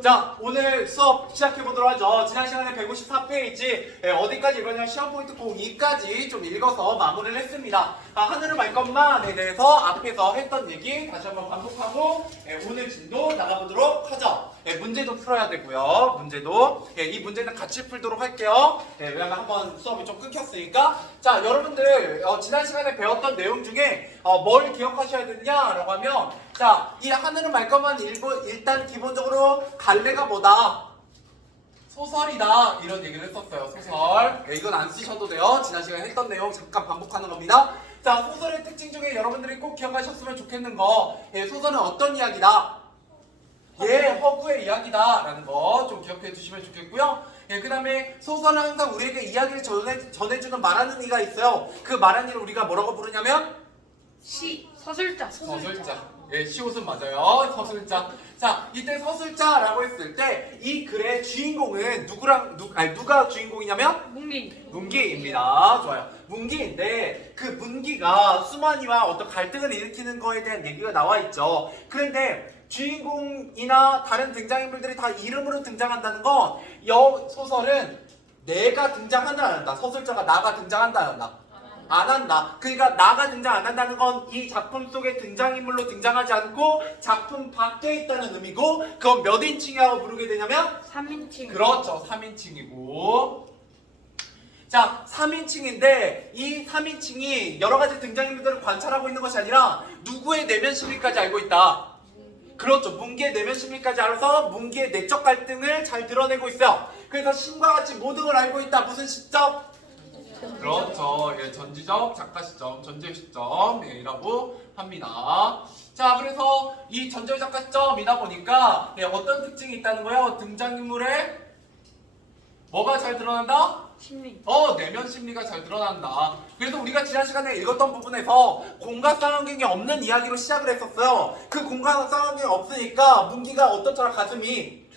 자, 오늘 수업 시작해보도록 하죠. 지난 시간에 154페이지 어디까지 읽었냐면 시험 포인트 02까지 좀 읽어서 마무리를 했습니다. 하늘을 말 것만에 대해서 앞에서 했던 얘기 다시 한번 반복하고 오늘 진도 나가보도록 하죠. 문제도 풀어야 되고요. 문제도 이 문제는 같이 풀도록 할게요. 왜냐면 한번 수업이 좀 끊겼으니까. 자, 여러분들 지난 시간에 배웠던 내용 중에 뭘 기억하셔야 되냐라고 하면, 자, 이 하늘은 말 것만 일단 기본적으로 갈래가 뭐다? 소설이다. 이런 얘기를 했었어요. 소설. 이건 안 쓰셔도 돼요. 지난 시간에 했던 내용 잠깐 반복하는 겁니다. 자, 소설의 특징 중에 여러분들이 꼭 기억하셨으면 좋겠는 거, 소설은 어떤 이야기다? 허구의 이야기다 라는 거 좀 기억해 두시면 좋겠고요. 그 다음에 소설은 항상 우리에게 이야기를 전해주는 말하는 이가 있어요. 그 말하는 이를 우리가 뭐라고 부르냐면 서술자. 시옷은 맞아요. 서술자. 자, 이때 서술자라고 했을 때 이 글의 주인공은 누가 주인공이냐면 문기입니다. 좋아요. 문기인데 그 문기가 수만이와 어떤 갈등을 일으키는 거에 대한 얘기가 나와 있죠. 그런데 주인공이나 다른 등장인물들이 다 이름으로 등장한다는 건 소설은 내가 등장한다 안 한다. 서술자가 나가 등장한다 안 한다. 안 한다. 그러니까 나가 등장 안 한다는 건 이 작품 속에 등장인물로 등장하지 않고 작품 밖에 있다는 의미고, 그건 몇 인칭이라고 부르게 되냐면 3인칭. 그렇죠. 3인칭이고. 자, 3인칭인데 이 3인칭이 여러 가지 등장인물들을 관찰하고 있는 것이 아니라 누구의 내면 심리까지 알고 있다. 그렇죠. 문기의 내면 심리까지 알아서 문기의 내적 갈등을 잘 드러내고 있어요. 그래서 신과 같이 모든 걸 알고 있다. 무슨 시점? 그렇죠. 전지적, 작가 시점, 전제의 시점이라고 합니다. 자, 그래서 이 전제의 작가 시점이다 보니까 어떤 특징이 있다는 거예요? 등장인물의 뭐가 잘 드러난다? 심리. 내면 심리가 잘 드러난다. 그래서 우리가 지난 시간에 읽었던 부분에서 공간 상황경이 없는 이야기로 시작을 했었어요. 그 공간 상황경이 없으니까 문기가 어떻더라? 가슴이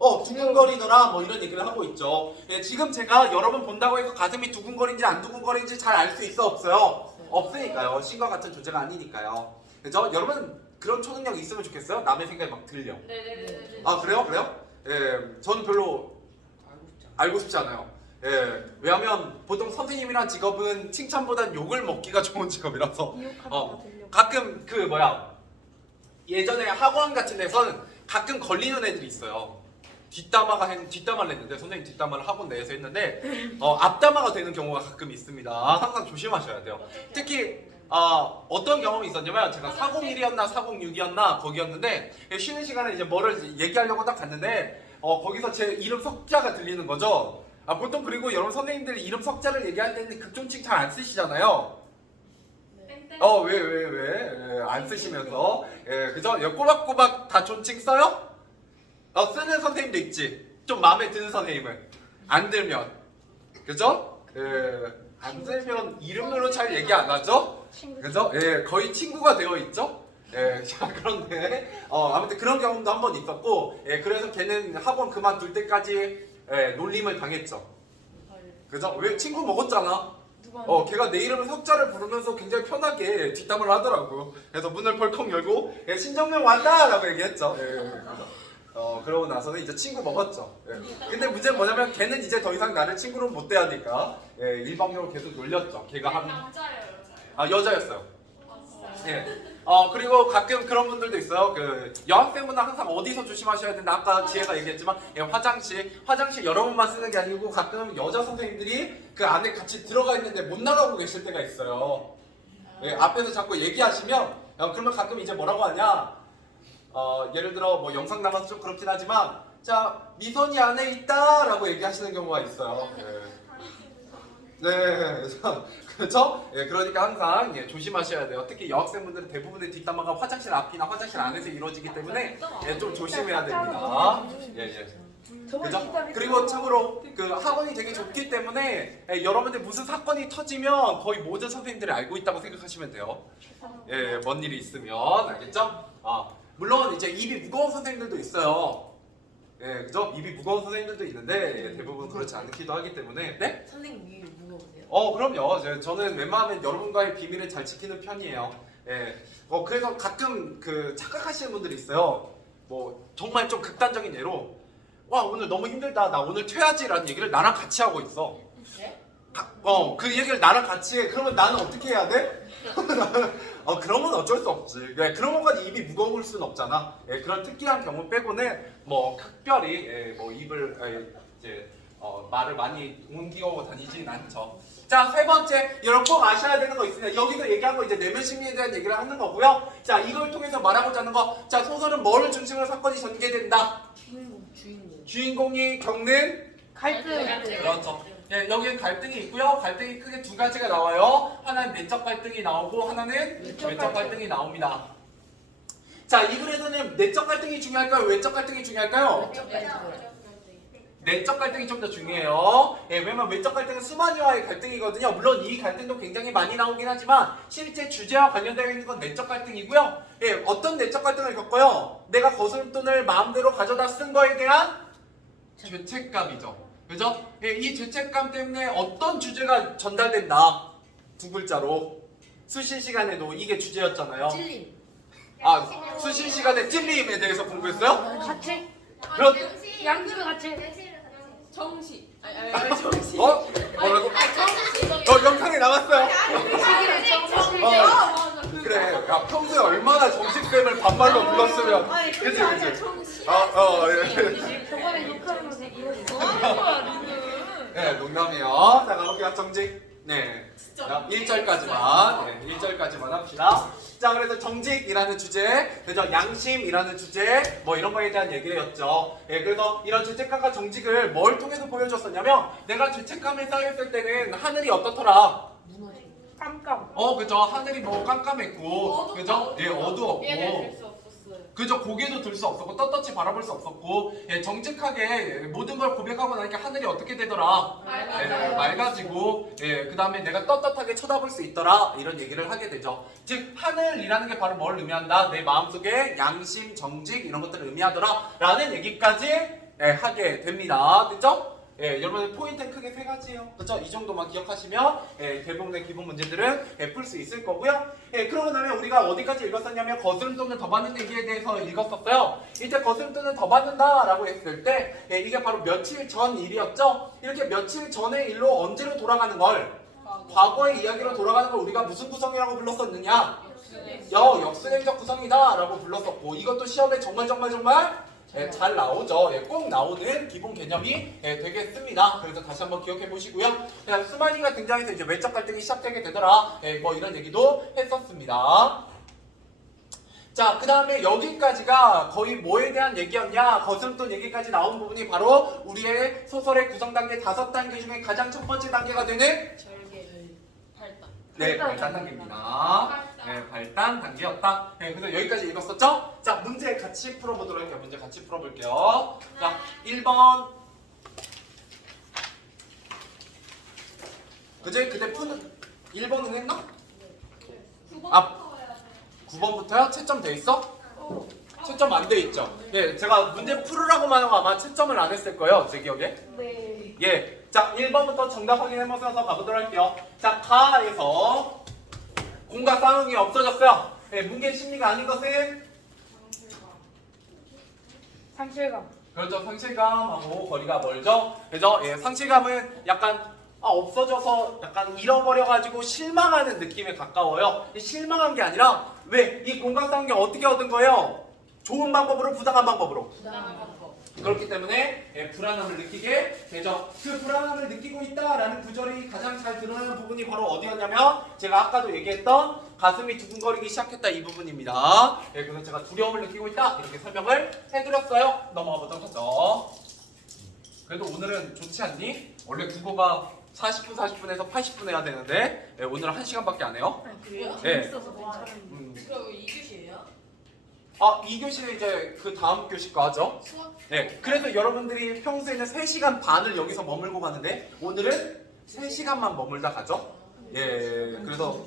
두근거리더라, 뭐 이런 얘기를 하고 있죠. 지금 제가 여러분 본다고 해서 가슴이 두근거리는지 안 두근거리는지 잘 알 수 있어? 없어요? 없으니까요. 신과 같은 존재가 아니니까요. 그죠? 여러분 그런 초능력이 있으면 좋겠어요? 남의 생각이 막 들려. 네네네. 아, 그래요? 저는 별로 알고 싶지 않아요. 왜냐면 보통 선생님이란 직업은 칭찬보단 욕을 먹기가 좋은 직업이라서. 가끔 예전에 학원 같은 데서는 가끔 걸리는 애들이 있어요. 뒷담화를 했는데 선생님 뒷담화를 학원 내에서 했는데 앞담화가 되는 경우가 가끔 있습니다. 항상 조심하셔야 돼요. 특히 어떤 경험이 있었냐면, 제가 401이었나 406이었나 거기였는데 쉬는 시간에 이제 뭐를 얘기하려고 딱 갔는데 거기서 제 이름 석자가 들리는 거죠. 보통 그리고 여러분 선생님들이 이름 석자를 얘기할 때는 극존칭 잘 안 쓰시잖아요. 왜 안 쓰시면서 그죠? 꼬박꼬박 다 존칭 써요? 쓰는 선생님도 있지. 좀 마음에 드는 선생님은 안 들면, 그죠? 안 들면 이름으로 잘 얘기 안 하죠? 그죠? 거의 친구가 되어 있죠? 자, 그런데 아무튼 그런 경험도 한 번 있었고, 그래서 걔는 학원 그만둘 때까지 놀림을 당했죠. 그죠? 왜? 친구 먹었잖아. 걔가 내 이름을 석자를 부르면서 굉장히 편하게 뒷담을 하더라고. 그래서 문을 벌컥 열고 신정명 왔다! 라고 얘기했죠. 그러고 나서는 이제 친구 먹었죠. 근데 문제는 뭐냐면 걔는 이제 더 이상 나를 친구로 못 대하니까 일방적으로 계속 놀렸죠. 걔가 남자예요, 여자예요? 여자였어요. 그리고 가끔 그런 분들도 있어요. 여학생분은 항상 어디서 조심하셔야 된다. 아까 지혜가 얘기했지만 화장실 여러 번만 쓰는 게 아니고 가끔 여자 선생님들이 그 안에 같이 들어가 있는데 못 나가고 계실 때가 있어요. 앞에서 자꾸 얘기하시면 그러면 가끔 이제 뭐라고 하냐, 예를 들어 뭐 영상 남아서 좀 그렇긴 하지만, 자, 미선이 안에 있다 라고 얘기하시는 경우가 있어요. 그렇죠? 그러니까 항상 조심하셔야 돼요. 특히 여학생분들은 대부분의 뒷담화가 화장실 앞이나 화장실 안에서 이루어지기 때문에 좀 조심해야 됩니다. 그죠? 그리고 참고로 학원이 되게 좁기 때문에 여러분들 무슨 사건이 터지면 거의 모든 선생님들이 알고 있다고 생각하시면 돼요. 뭔 일이 있으면. 알겠죠? 물론 이제 입이 무거운 선생님들도 있어요. 그죠? 입이 무거운 선생님들도 있는데 대부분 그렇지 않기도 하기 때문에. 네? 선생님 입이 무거우세요? 그럼요. 저는 웬만하면 여러분과의 비밀을 잘 지키는 편이에요. 그래서 가끔 착각하시는 분들이 있어요. 뭐 정말 좀 극단적인 예로 와 오늘 너무 힘들다 나 오늘 퇴하지라는 얘기를 나랑 같이 하고 있어. 네? 그 얘기를 나랑 같이 해. 그러면 나는 어떻게 해야 돼? 그런 건 어쩔 수 없지. 그런 것까지 입이 무거울 수는 없잖아. 그런 특이한 경우 빼고는 뭐 특별히 뭐 입을 이제 말을 많이 옮기고 다니진 않죠. 자, 세 번째, 여러분 꼭 아셔야 되는 거 있습니다. 여기서 얘기한 거 이제 내면 심리에 대한 얘기를 하는 거고요. 자, 이걸 통해서 말하고자 하는 거. 자, 소설은 뭐를 중심으로 사건이 전개된다? 주인공. 주인공이 겪는 갈등. 그렇죠. 여기엔 갈등이 있고요. 갈등이 크게 두 가지가 나와요. 하나는 내적 갈등이 나오고 하나는 외적 갈등이 나옵니다. 자, 이 글에서는 내적 갈등이 중요할까요? 외적 갈등이 중요할까요? 내적 갈등이 좀 더 중요해요. 왜냐면 외적 갈등은 수만이와의 갈등이거든요. 물론 이 갈등도 굉장히 많이 나오긴 하지만 실제 주제와 관련되어 있는 건 내적 갈등이고요. 어떤 내적 갈등을 겪어요? 내가 거스름돈을 마음대로 가져다 쓴 거에 대한 죄책감이죠. 그죠? 이 죄책감 때문에 어떤 주제가 전달된다. 두 글자로. 수시 시간에도 이게 주제였잖아요. 찔림. 수시 시간에 찔림에 대해서 공부했어요? 가책. 그렇 양심의 가책. 정시. 정시. 뭐라고? 영상에 나왔어요. 그래. 야, 평소에 얼마나 정식쌤을 반말로 불렀으면. 그치. 저번에 녹화하면서 네, 농담이에요. 자, 가볼게요. 정직. 네. 자, 1절까지만. 네, 1절까지만 합시다. 자, 그래서 정직이라는 주제, 그죠? 양심이라는 주제, 뭐 이런 거에 대한 얘기를 했죠. 그래서 이런 죄책감과 정직을 뭘 통해서 보여줬었냐면, 내가 죄책감에 쌓였을 때는 하늘이 어떻더라? 깜깜. 그죠? 하늘이 뭐 깜깜했고, 그죠? 어두웠고. 그죠? 고개도 들 수 없었고 떳떳이 바라볼 수 없었고 정직하게 모든 걸 고백하고 나니까 하늘이 어떻게 되더라? 맑아지고 그 다음에 내가 떳떳하게 쳐다볼 수 있더라 이런 얘기를 하게 되죠. 즉 하늘이라는 게 바로 뭘 의미한다? 내 마음속에 양심, 정직 이런 것들을 의미하더라 라는 얘기까지 하게 됩니다. 됐죠? 여러분들 포인트는 크게 세 가지예요. 그렇죠? 이 정도만 기억하시면 대부분의 기본 문제들은 풀 수 있을 거고요. 그러고 나면 우리가 어디까지 읽었었냐면 거스름돈을 더 받는 얘기에 대해서 읽었었어요. 이때 거스름돈을 더 받는다라고 했을 때 이게 바로 며칠 전 일이었죠. 이렇게 며칠 전의 일로 언제로 돌아가는 걸 과거의 이야기로 돌아가는 걸 우리가 무슨 구성이라고 불렀었느냐? 역수행적 구성이다 라고 불렀었고 이것도 시험에 정말 잘 나오죠. 꼭 나오는 기본 개념이 되겠습니다. 그래서 다시 한번 기억해 보시고요. 수만이가 등장해서 이제 외적 갈등이 시작되게 되더라. 뭐 이런 얘기도 했었습니다. 자, 그 다음에 여기까지가 거의 뭐에 대한 얘기였냐? 거스름돈 얘기까지 나온 부분이 바로 우리의 소설의 구성 단계 5단계 중에 가장 첫 번째 단계가 되는 발단 단계입니다. 발단 단계였다. 그래서 여기까지 읽었었죠? 자, 문제 같이 풀어보도록 할게요. 문제 같이 풀어볼게요. 자, 1번. 그때 푸는 1번은 했나? 9번부터요? 채점 돼 있어? 채점 안 돼 있죠? 제가 문제 풀으라고만 하고 아마 채점을 안 했을 거예요. 제 기억에. 네. 자, 1번부터 정답 확인해보면서 가보도록 할게요. 자, 가에서 공과 싸움이 없어졌어요. 문계 심리가 아닌 것은 상실감. 그렇죠. 상실감하고 거리가 멀죠. 그죠? 상실감은 약간 없어져서 약간 잃어버려가지고 실망하는 느낌에 가까워요. 실망한 게 아니라 왜? 이 공과 싸움이 어떻게 얻은 거예요? 좋은 방법으로 부당한 방법으로. 그렇기 때문에 불안함을 느끼게 되죠. 그 불안함을 느끼고 있다라는 구절이 가장 잘 드러나는 부분이 바로 어디였냐면 제가 아까도 얘기했던 가슴이 두근거리기 시작했다 이 부분입니다. 그래서 제가 두려움을 느끼고 있다 이렇게 설명을 해드렸어요. 넘어가 보도록 하죠. 그래도 오늘은 좋지 않니? 원래 국어가 40분에서 80분 해야 되는데 오늘은 1시간밖에 안 해요. 그래요? 재밌어서 괜찮은데. 그럼 2교시예요? 2교시는 이제 그 다음 교시과 하죠. 수학? 그래서 여러분들이 평소에는 3시간 반을 여기서 머물고 가는데 오늘은 3시간만 머물다 가죠. 그래서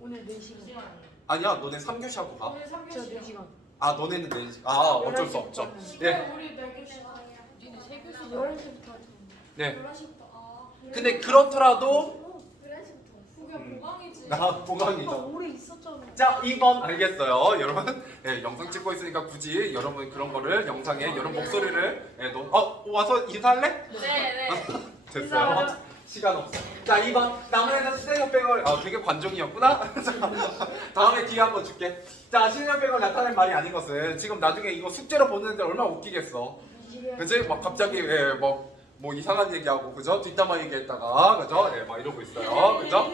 오늘 4시간. 아니야, 너네 3교시 하고 가. 오늘 저 3교시. 4시간. 너네는 4시. 어쩔 수 없죠. 우리 4교시. 니네 3교시. 11시부터. 근데 그렇더라도 그냥 보강이지. 나 나 보강이죠. 오래 있었잖아. 자, 2번 알겠어요. 여러분, 예, 영상 찍고 있으니까 굳이 여러분 그런 거를 영상에 여러분 목소리를 와서 인사할래? 네. 됐어요. 시간 없어. 자, 2번 나무에서 시대협백을 되게 관종이었구나. 자, 다음에 기회 한번 줄게. 자, 시대협백을 나타낸 말이 아닌 것은 지금 나중에 이거 숙제로 보는데 얼마나 웃기겠어. 그지? 막 갑자기 뭐 이상한 얘기하고 그죠? 뒷담화 얘기했다가 그죠? 막 이러고 있어요. 그죠?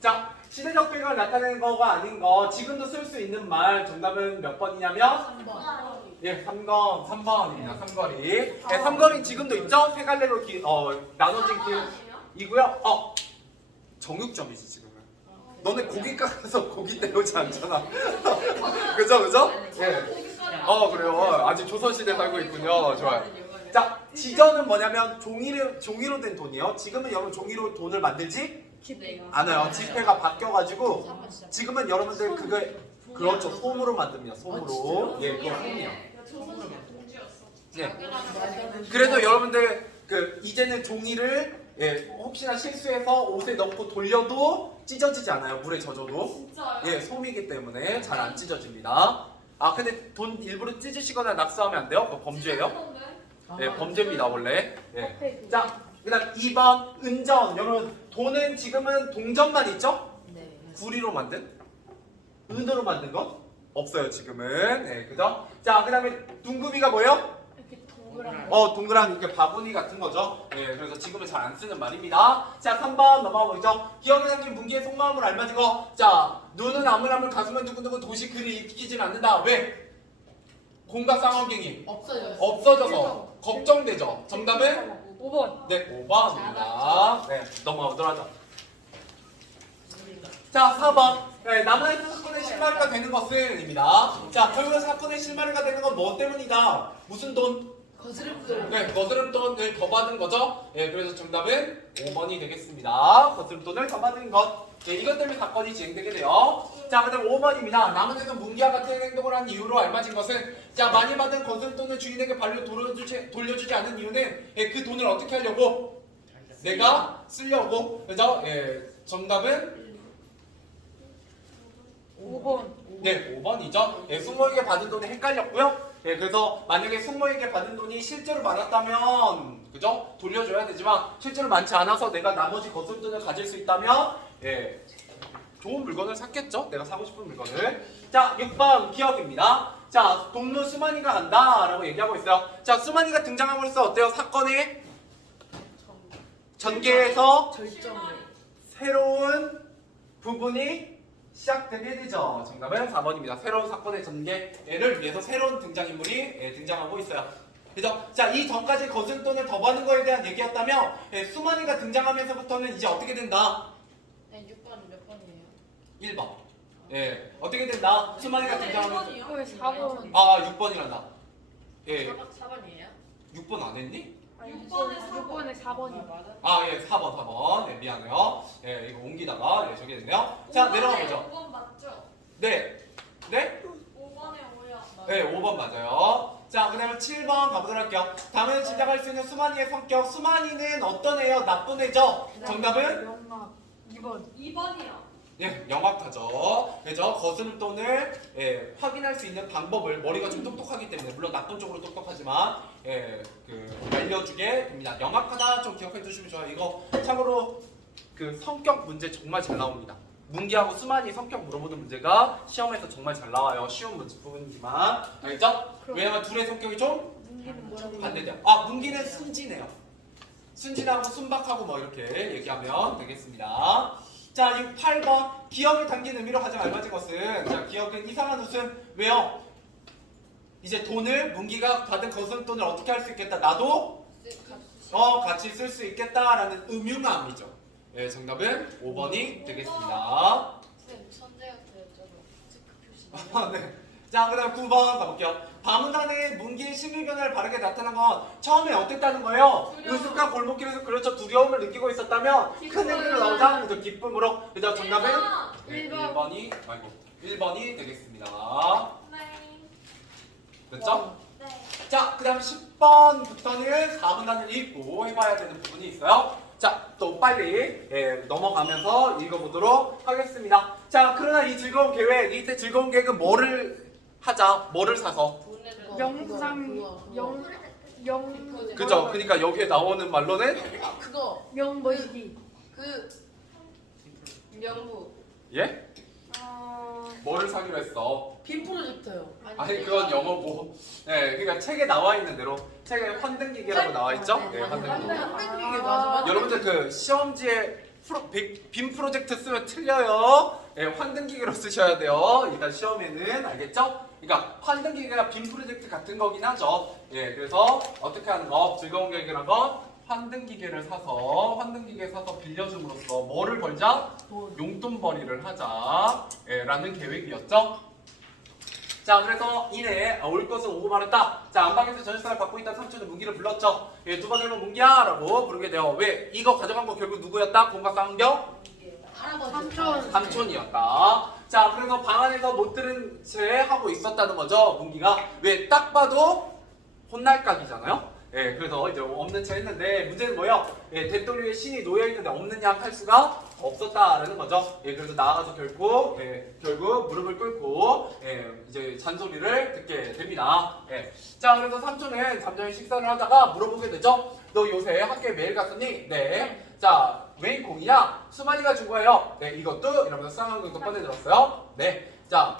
자, 시대적 배경을 나타내는 거가 아닌 거 지금도 쓸 수 있는 말 정답은 몇 번이냐면 3번. 예, 3번입니다. 삼거리. 예, 삼거리 지금도 있죠? 세 갈래로 나눠진 길이고요. 정육점이지 지금은. 너네 고기 깎아서 고기 때우지 않잖아. 그죠? 예. 그래요. 아직 조선시대 살고 있군요. 좋아요. 자, 지저는 뭐냐면 종이로 된 돈이에요. 지금은 여러분 종이로 돈을 만들지 않아요. 지폐가 바뀌어가지고 지금은 여러분들 그게 그렇죠. 솜으로 만듭니다. 솜으로. 예, 그거 솜이요. 예. 그래서 여러분들 이제는 종이를 혹시나 실수해서 옷에 넣고 돌려도 찢어지지 않아요. 물에 젖어도. 진짜요? 예, 솜이기 때문에 잘 안 찢어집니다. 근데 돈 일부러 찢으시거나 낙서하면 안 돼요. 그거 범죄예요. 예, 범죄입니다 원래. 예. 자, 그다음 2번 은전. 여러분 돈은 지금은 동전만 있죠? 네. 구리로 만든? 은으로 만든 거? 없어요 지금은. 네, 그죠? 자, 그다음에 둥구비가 뭐예요? 이렇게 동그란. 동그란 이게 바구니 같은 거죠. 예, 그래서 지금은 잘 안 쓰는 말입니다. 자, 3번 넘어가 보죠. 기억에 담긴 문기의 속마음을 알맞은 거. 자, 눈은 아물아물 가슴은 두근두근 도시 글이 읽히진 않는다. 왜? 공과 쌍원경이 없어져서 걱정되죠. 정답은 5번. 네, 5번입니다. 네, 넘어가도록 하죠. 자, 4번. 네, 남한에서 사건의 실마리가 되는 것은입니다. 자, 결국은 사건의 실마리가 되는 건 뭐 때문이다? 무슨 돈? 거스름돈. 네, 거스름돈을 더 받은 거죠. 예, 그래서 정답은 5번이 되겠습니다. 거스름돈을 더 받은 것. 예, 이것 때문에 사건이 진행되게 돼요. 자, 그다음 5번입니다. 남한에서 문기와 같은 행동을 한 이유로 알맞은 것은 자, 많이 받은 거스름돈을 주인에게 발로 돌려주지 않은 이유는 그 돈을 어떻게 하려고? 내가 쓰려고. 그죠? 예, 정답은 5번. 네, 5번이죠. 예, 숙모에게 받은 돈이 헷갈렸고요. 예, 그래서 만약에 숙모에게 받은 돈이 실제로 많았다면, 그죠? 돌려줘야 되지만 실제로 많지 않아서 내가 나머지 거스름돈을 가질 수 있다면, 예, 좋은 물건을 샀겠죠? 내가 사고 싶은 물건을. 자, 6번 기억입니다. 자, 동무 수만이가 간다라고 얘기하고 있어요. 자, 수만이가 등장함으로써 어때요? 사건의 전개에서 절정을. 새로운 부분이 시작되게 되죠. 정답은 4번입니다. 새로운 사건의 전개를 위해서 새로운 등장인물이 등장하고 있어요. 그죠? 자, 이 전까지 거스름돈을 더 받는 거에 대한 얘기였다면 수만이가 등장하면서부터는 이제 어떻게 된다? 네, 6번 몇 번이에요? 1번. 예, 어떻게 된다? 수만이가 등장하면서 왜 4번? 6번이란다. 예, 4번이에요? 6번 안 했니? 6번에 4번이. 맞아? 예, 4번. 네, 미안해요. 예, 이거 옮기다가 저기 됐네요. 자, 내려가 보죠. 5번 맞죠? 네. 네? 5번에 5요. 네, 5번 맞아요. 자, 그 다음에 7번 가보도록 할게요. 다음에 짐작할 수 있는 수만이의 성격. 수만이는 어떤 애요? 나쁜 애죠? 정답은? 영락. 2번. 2번이요. 예, 영악하죠. 그죠? 거스름돈을 확인할 수 있는 방법을 머리가 좀 똑똑하기 때문에 물론 나쁜 쪽으로 똑똑하지만 알려주게 됩니다. 영악하다 좀 기억해 두시면 좋아요. 이거 참고로 성격 문제 정말 잘 나옵니다. 문기하고 수만이 성격 물어보는 문제가 시험에서 정말 잘 나와요. 쉬운 부분이지만 알죠? 왜냐면 둘의 성격이 좀 문기는 뭐라고? 반대돼요. 문기는 순진해요. 순진하고 순박하고 뭐 이렇게 얘기하면 되겠습니다. 자, 8번 기억에 담긴 의미로 가장 알맞은 것은 자, 기억은 이상한 웃음. 왜요? 이제 돈을 문기가 받은 거스름돈을 어떻게 할 수 있겠다. 나도 같이 쓸 수 있겠다라는 음흉함이죠. 예, 정답은 5번이 되겠습니다. 쌤, 천재 같아요. 체크 표시. 네. 자, 그 다음 9번 가볼게요. 밤은단의 문기의 심리 변화를 바르게 나타난 건 처음에 어땠다는 거예요? 두려움. 으슥한 골목길에서 그렇죠. 두려움을 느끼고 있었다면 큰 행동을 나오자 그죠. 기쁨으로. 그죠. 정답은? 네, 1번이 되겠습니다. 네. 됐죠? 네. 자, 그 다음 10번부터는 4분단을 읽고 해봐야 되는 부분이 있어요. 자, 또 빨리 넘어가면서 읽어보도록 하겠습니다. 자, 그러나 이 즐거운 계획, 이때 즐거운 계획은 뭐를 하자? 뭐를 사서? 영상 그죠? 그러니까 여기에 나오는 말로는 그거 명머시기. 그 명부 예? 뭐를 사기로 했어? 빔 프로젝터요. 아니 그건 영어고. 네, 그러니까 책에 나와 있는 대로 책에 환등기계라고 나와 있죠? 네, 환등기계. 한국이게 맞아. 여러분들 그 시험지에 빔 프로젝트 쓰면 틀려요. 예, 환등기계로 쓰셔야 돼요. 일단 시험에는 알겠죠? 그러니까 환등기계가 빔 프로젝트 같은 거긴 하죠. 예, 그래서 어떻게 하는 거? 즐거운 계획이란 건 환등기계를 사서 빌려줌으로써 뭐를 벌자? 용돈벌이를 하자. 예, 라는 계획이었죠. 자, 그래서 이내 올 것은 오고 말았다. 자, 안방에서 전열상을 받고 있던 삼촌은 문기를 불렀죠. 예, 두 번 들면 문기야 라고 부르게 돼요. 왜? 이거 가져간 거 결국 누구였다? 공각상경? 할아버지. 삼촌이었다. 자, 그래서 방 안에서 못 들은 채 하고 있었다는 거죠. 문기가. 왜? 딱 봐도 혼날 각이잖아요. 예, 그래서 이제 없는 채 했는데 문제는 뭐예요? 예, 대돌리에 신이 놓여 있는데 없는 양 할 수가 없었다라는 거죠. 예, 그래서 나아가서 결국 무릎을 꿇고 이제 잔소리를 듣게 됩니다. 예. 자, 그래서 삼촌은 잠잠히 식사를 하다가 물어보게 되죠. 너 요새 학교에 매일 갔었니? 네. 자, 웬 공이냐? 수만이가 준 거예요. 네, 이것도 이러면서 쌍한국도 꺼내들었어요. 네. 자,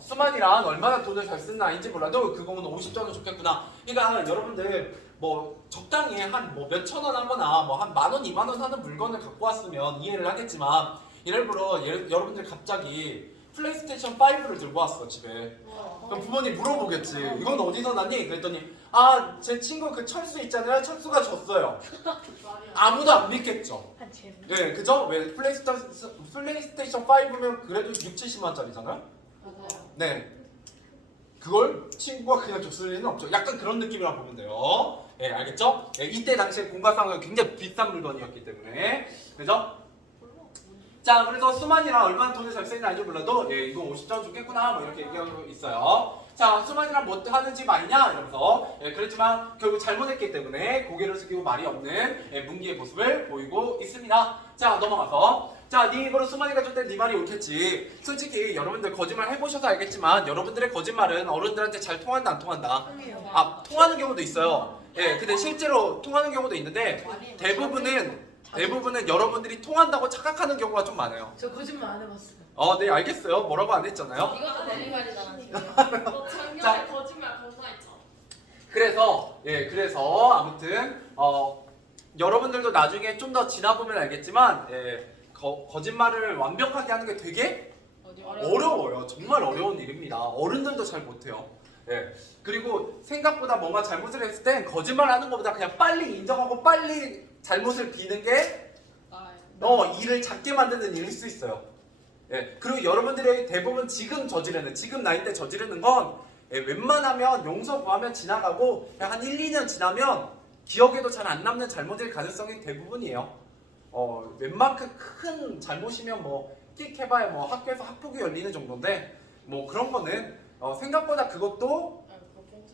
수만이랑 얼마나 돈을 잘 쓰는 아이인지 몰라도 그 공은 50전은 좋겠구나. 그러니까 여러분들 뭐 적당히 한 뭐 몇천 원 하거나 뭐 한 10,000원, 20,000원 하는 물건을 갖고 왔으면 이해를 하겠지만 예를 들어 여러분들 갑자기 플레이스테이션 5를 들고 왔어 집에. 그럼 부모님 물어보겠지. 이건 어디서 났니? 그랬더니 아, 제 친구 그 철수 있잖아요. 철수가 줬어요. 아무도 안 믿겠죠. 네, 그죠? 왜 플레이스테이션 5면 그래도 6, 70만짜리잖아요. 맞아요. 네. 그걸 친구가 그냥 줬을 리는 없죠. 약간 그런 느낌이라 보면 돼요. 예, 알겠죠? 예, 이때 당시에 공과상은 굉장히 비싼 물건이었기 때문에. 그죠? 자, 그래서 수만이랑 얼마나 돈을 잘 쓰는 아닌지 몰라도 예, 이거 50전 좋겠구나 뭐 이렇게 얘기하고 있어요. 자, 수만이랑 뭐 하는 집 아니냐 이러면서 그렇지만 결국 잘못했기 때문에 고개를 숙이고 말이 없는 문기의 모습을 보이고 있습니다. 자, 넘어가서 자, 네 입으로 수만이가 줄 때 네 말이 옳겠지. 솔직히 여러분들 거짓말 해보셔서 알겠지만 여러분들의 거짓말은 어른들한테 잘 통한다 안 통한다? 아, 통하는 경우도 있어요. 예, 근데 실제로 통하는 경우도 있는데 대부분은 여러분들이 통한다고 착각하는 경우가 좀 많아요. 저 거짓말 안 해봤어요. 네, 알겠어요. 뭐라고 안 했잖아요. 이것도 거짓말이잖아 지금. 너 작년에 자. 거짓말 건사했잖아. 그래서 아무튼 여러분들도 나중에 좀 더 지나보면 알겠지만 거짓말을 완벽하게 하는 게 되게 어려워요. 정말 어려운 일입니다. 어른들도 잘 못해요. 예. 그리고 생각보다 뭔가 잘못을 했을 땐 거짓말하는 것보다 그냥 빨리 인정하고 빨리 잘못을 비는 게 일을 작게 만드는 일일 수 있어요. 예. 그리고 여러분들이 대부분 지금 나이 때 저지르는 건 웬만하면 용서 구하면 지나가고 한 1, 2년 지나면 기억에도 잘 안 남는 잘못일 가능성이 대부분이에요. 웬만큼 큰 잘못이면 뭐 끽 해봐야 뭐 학교에서 학폭이 열리는 정도인데 뭐 그런 거는 생각보다 그것도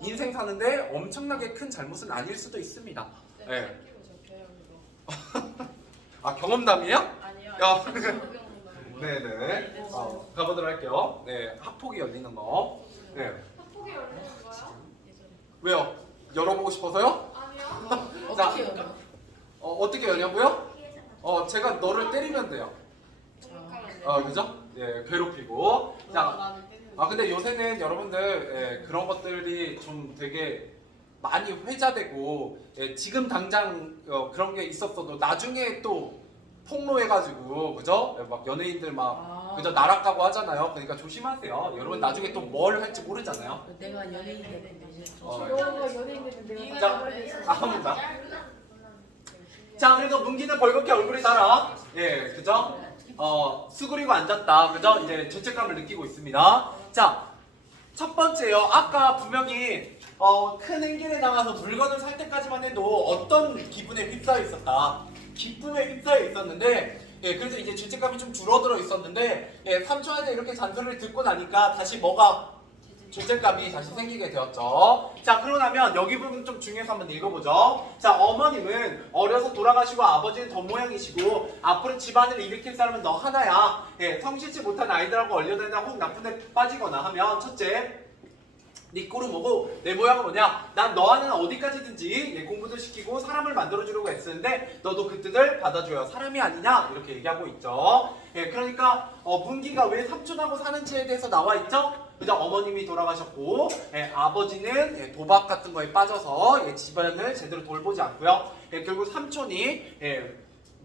인생 사는데 엄청나게 큰 잘못은 아닐 수도 있습니다. 네. 아, 경험담이에요? 아니요. 야. 아니요. 네네. 가보도록 할게요. 네, 학폭이 열리는 거. 네. 학폭이 열리는 거야? 왜요? 열어보고 싶어서요? 아니요. 어떻게 해요? 어떻게 열냐고요? 제가 너를 때리면 돼요. 그죠? 예, 괴롭히고. 자, 근데 요새는 여러분들 그런 것들이 좀 되게 많이 회자되고 지금 당장 그런 게 있었어도 나중에 또 폭로해가지고 그죠? 막 연예인들 막 그죠? 나락가고 하잖아요. 그러니까 조심하세요. 여러분 나중에 또 뭘 할지 모르잖아요. 내가 연예인 되면 이제 너가 연예인인데 자, 내가 아무다. 자, 그래서 문기는 벌겋게 얼굴이 달아. 예, 그죠? 수그리고 앉았다. 그죠? 이제 죄책감을 느끼고 있습니다. 자, 첫 번째요. 아까 분명히 큰 행길에 나가서 물건을 살 때까지만 해도 어떤 기분에 휩싸여 있었다. 기쁨에 휩싸여 있었는데, 그래서 이제 죄책감이 좀 줄어들어 있었는데, 삼촌한테 이렇게 잔소리를 듣고 나니까 다시 뭐가 존재감이 다시 생기게 되었죠. 자, 그러고 나면 여기 부분 좀 중요해서 한번 읽어보죠. 자, 어머님은 어려서 돌아가시고 아버지는 덧모양이시고 앞으로 집안을 일으킬 사람은 너 하나야. 예, 성실치 못한 아이들하고 얼려다니다 혹 나쁜 데 빠지거나 하면 첫째, 네 꼴은 뭐고 내 모양은 뭐냐? 난 너와는 어디까지든지 공부도 시키고 사람을 만들어주려고 애쓰는데 너도 그 뜻을 받아줘요. 사람이 아니냐? 이렇게 얘기하고 있죠. 예, 그러니까 문기가 왜 삼촌하고 사는지에 대해서 나와 있죠? 그죠? 어머님이 돌아가셨고 아버지는 도박 같은 거에 빠져서 집안을 제대로 돌보지 않고요. 결국 삼촌이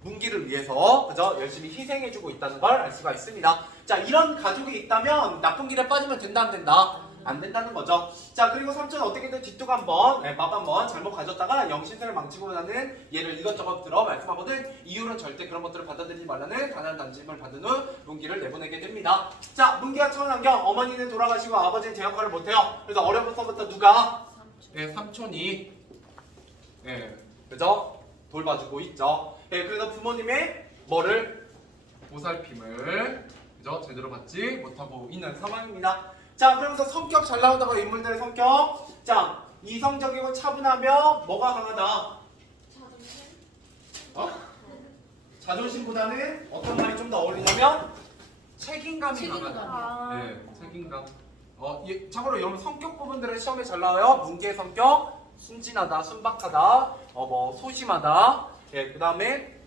문기를 위해서 그죠? 열심히 희생해주고 있다는 걸 알 수가 있습니다. 자, 이런 가족이 있다면 나쁜 길에 빠지면 된다 안 된다? 안 된다는 거죠. 자, 그리고 삼촌은 어떻게든 뒷뚝 한번 맛 한번 잘못 가졌다가 영신생을 망치고 나는 얘를 이것저것 들어 말씀하거든 이유는 절대 그런 것들을 받아들이지 말라는 단한 단심을 받은 후 문기를 내보내게 됩니다. 자, 문기가 처한 환경, 어머니는 돌아가시고 아버지는 제 역할을 못해요. 그래서 어려서부터 누가? 삼촌이 그죠? 돌봐주고 있죠. 그래서 부모님의 뭐를? 보살핌을 그죠? 제대로 받지 못하고 있는 상황입니다. 자, 그러면서 성격 잘 나오다가 인물들의 성격. 자, 이성적이고 차분하며 뭐가 강하다? 자존심보다는 어떤 말이 좀 더 어울리냐면 책임감이 강하다. 네, 책임감. 참고로 여러분 성격 부분들은 시험에 잘 나와요. 문계의 성격, 순진하다, 순박하다, 소심하다. 그 다음에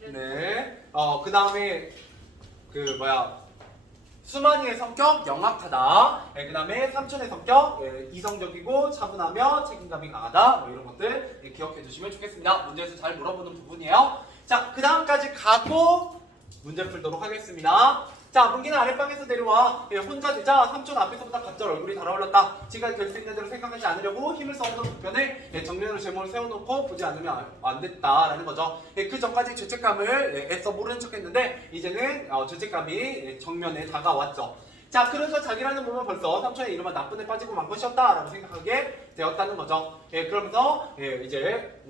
그 다음에 수만이의 성격 영악하다. 그 다음에 삼촌의 성격 이성적이고 차분하며 책임감이 강하다. 이런 것들 기억해 주시면 좋겠습니다. 문제에서 잘 물어보는 부분이에요. 자, 그 다음까지 가고 문제 풀도록 하겠습니다. 자, 문기는 아랫방에서 내려와 혼자 되자 삼촌 앞에서보다 갑자기 얼굴이 달아올랐다. 지가 될 수 있는 대로 생각하지 않으려고 힘을 써오던 북편에 정면으로 제목을 세워놓고 보지 않으면 안 됐다라는 거죠. 그 전까지 죄책감을 애써 모르는 척했는데 이제는 죄책감이 정면에 다가왔죠. 자, 그래서 자기라는 몸은 벌써 삼촌의 이름은 나쁜 애 빠지고 만 것이었다라고 생각하게 되었다는 거죠. 그러면서 이제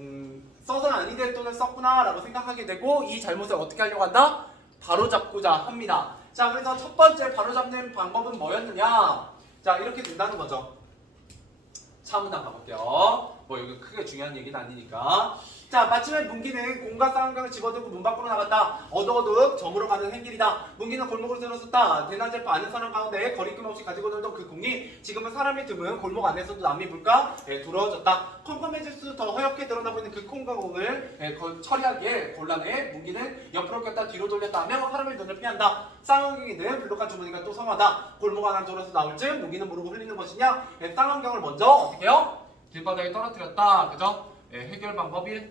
써서는 아니 될 돈을 썼구나라고 생각하게 되고 이 잘못을 어떻게 하려고 한다? 바로잡고자 합니다. 자, 그래서 첫 번째 바로잡는 방법은 뭐였느냐? 자, 이렇게 된다는 거죠. 차문항 가볼게요. 여기 크게 중요한 얘기는 아니니까. 자, 마침내 문기는 공과 쌍안경을 집어들고 문 밖으로 나갔다. 어둑어둑 점으로 가는 행길이다. 문기는 골목으로 들어섰다. 대낮에 아는 사람 가운데 거리낌 없이 가지고 놀던 그 공이 지금은 사람이 드문 골목 안에서도 남이 볼까 두려워졌다. 컴컴해질수록 더 허옇게 드러나 보이는 그 콩과 공을 처리하기에 곤란해 문기는 옆으로 꼈다 뒤로 돌렸다 하며 사람의 눈을 피한다. 쌍안경이는 불룩한 주머니가 또 성하다. 골목 안을 돌아서 나올 즈음 문기는 모르고 흘리는 것이냐? 쌍안경을 먼저 어떻게 해요? 길바닥에 떨어뜨렸다. 그죠? 해결 방법이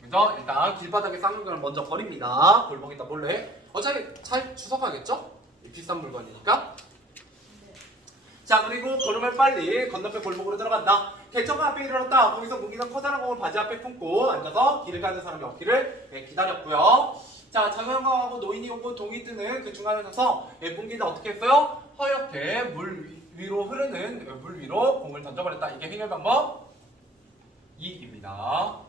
그죠? 일단 길바닥에 쌍안경을 먼저 버립니다. 골목에다 몰래. 어차피 잘 주워가겠죠? 비싼 물건이니까. 자, 그리고 걸음을 빨리 건너편 골목으로 들어간다. 개천가 앞에 이르렀다. 거기서 문기는 커다란 공을 바지 앞에 품고 앉아서 길을 가는 사람의 없기를 기다렸고요. 자, 장현광하고 노인이 오고 동이 뜨는 그 중간에 서서 문기는 어떻게 했어요? 허옇게 물 위로 흐르는 물 위로 공을 던져버렸다. 이게 해결 방법 2입니다.